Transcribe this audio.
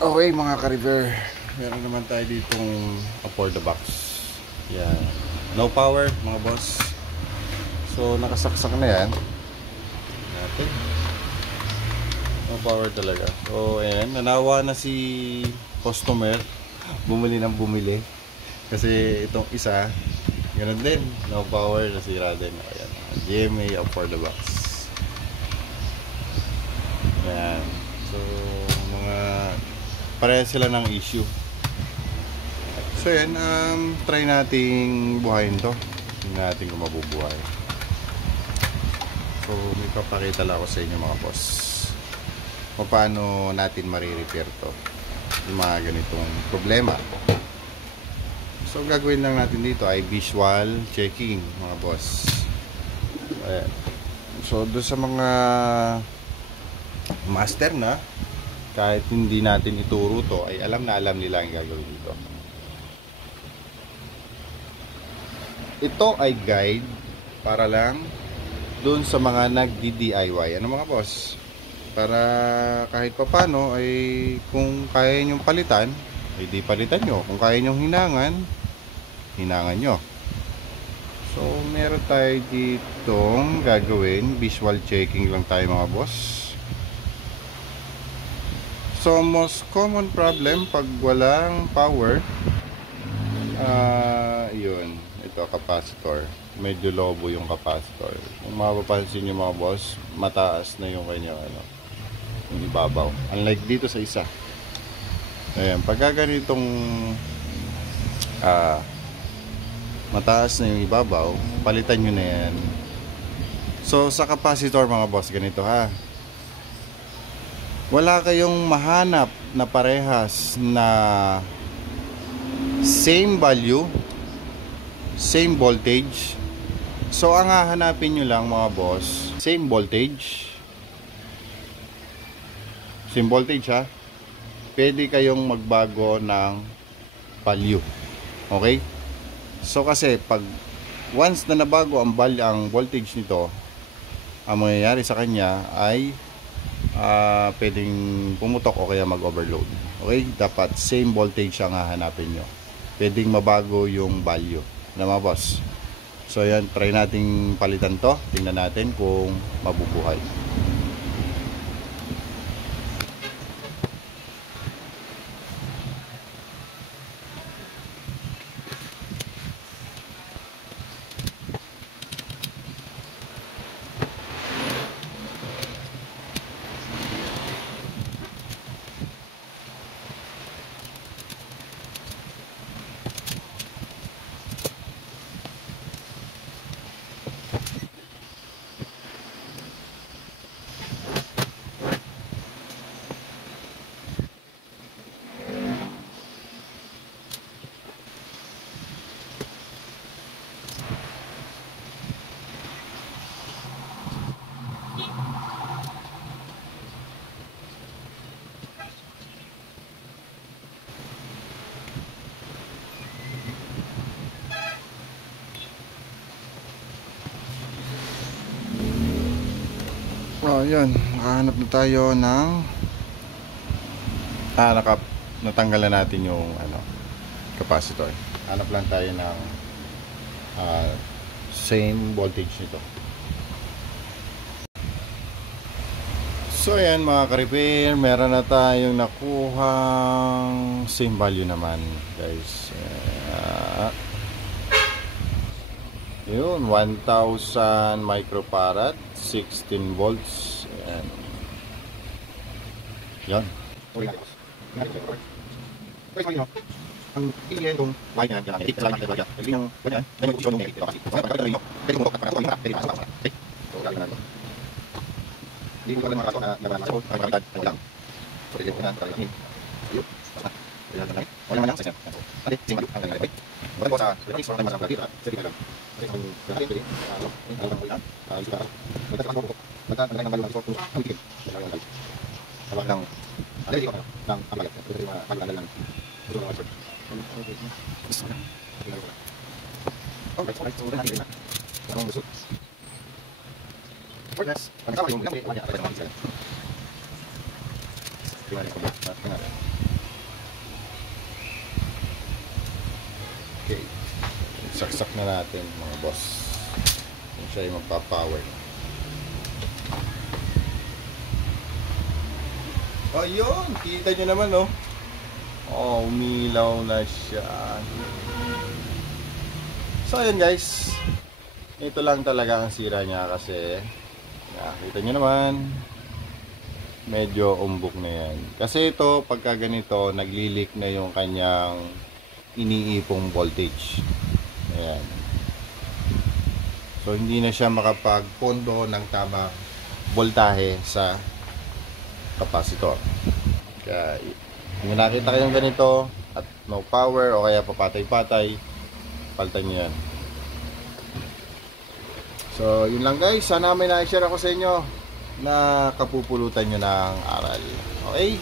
Okay mga ka-river, meron naman tayo ditong for the box. Yan. No power mga boss. So nakasaksak na yan. Natin. No power talaga. So ayan, nanawa na si customer. Bumili ng bumili. Kasi itong isa, ganoon din. No power, nasira din. Ayan. GMA for the box. Ayan. So mga pareha sila ng issue. So yan, try nating buhayin to. Tingnan natin kung mabubuhay. So may papakita lang ako sa inyo mga boss kung paano natin marirepair to yung mga ganitong problema. So gagawin lang natin dito ay visual checking mga boss. Ayan. So doon sa mga master na kahit hindi natin ituro to ay alam na alam nila ang gagawin dito. Ito ay guide para lang doon sa mga nagdi-DIY. Ano mga boss? Para kahit papano ay kung kaya nyong palitan, ay di palitan nyo. Kung kaya nyong hinangan nyo. So meron tayo ditong gagawin. Visual checking lang tayo mga boss. So most common problem pag walang power, yun, ito capacitor, medyo lobo yung capacitor. Kung mapapansin nyo mga boss, mataas na yung kanya yung ibabaw, unlike dito sa isa. Ayan, pagka ganitong mataas na yung ibabaw, palitan nyo na yan. So sa capacitor mga boss, ganito ha, wala kayong mahanap na parehas na same value, same voltage. So ang hahanapin nyo lang mga boss, same voltage ha, pwede kayong magbago ng value. Okay? So kasi pag once na nabago ang voltage nito, ang mangyayari sa kanya ay pwedeng pumutok o kaya mag-overload. Okay? Dapat same voltage ang hahanapin nyo. Pwedeng mabago yung value na mga boss. So yan, try nating palitan to. Tingnan natin kung mabubuhay. Oh, yun. Nakahanap na tayo ng natanggal na natin yung capacitor. Hanap lang tayo ng same voltage nito. So ayan mga ka-repair, meron na tayong nakuhang same value naman guys. Yun, 1000 microfarad, 16 volts. Ayan. Yan. Ang tingin kong wire niya, yan, sa lahat ng wire. Hindi yung ganyan, yung posisyon ng dito kasi. Kaya pagka gawin mo, pwede mo pagka gawin mo, pwede pasok sa. Okay? So, gagawin natin. Hindi ko lang makasok na nabasa ko, ay makagad, ano lang. So, pwede ko na kagawin. Ayun. Basta. Pwede natin lang. Wala naman lang sa siya. Ate, simalo ang ganyan. Okay? Wala ko sa, pwede ko sa mga dito, sa dito lang. Kasi kung gagawin pwede, ano lang ulit lang. Isa ka. Magtatapos ko. Magtatapos ng balon ko. Ang tigil. Gagawin ng balon. Tawag ng, ano dito ka ng pamagat. Pwede ko magandang lang. Ito lang ako. Alright, so natin na. Anong gusto? For this, ang kasama yung gamit, kanya, kaya naman sila. Tingnan ko ba? Tingnan. saksak na natin mga boss kung siya yung magpa-power. Oh, yun, kita nyo naman, no? Oh, umilaw na siya. So, ayun guys, ito lang talaga ang sira niya kasi nakita nyo naman, medyo umbok na yan. Kasi ito, pagka ganito, naglilik na yung kanyang iniipong voltage. Ayan. So, hindi na siya makapagpondo ng tamang voltahe sa kapasitor. Kaya, kung nakita kayong ganito at no power o kaya papatay-patay, palitan nyo yan. So, yun lang guys. Sana may na-share ako sa inyo na kapupulutan nyo ng aral. Okay?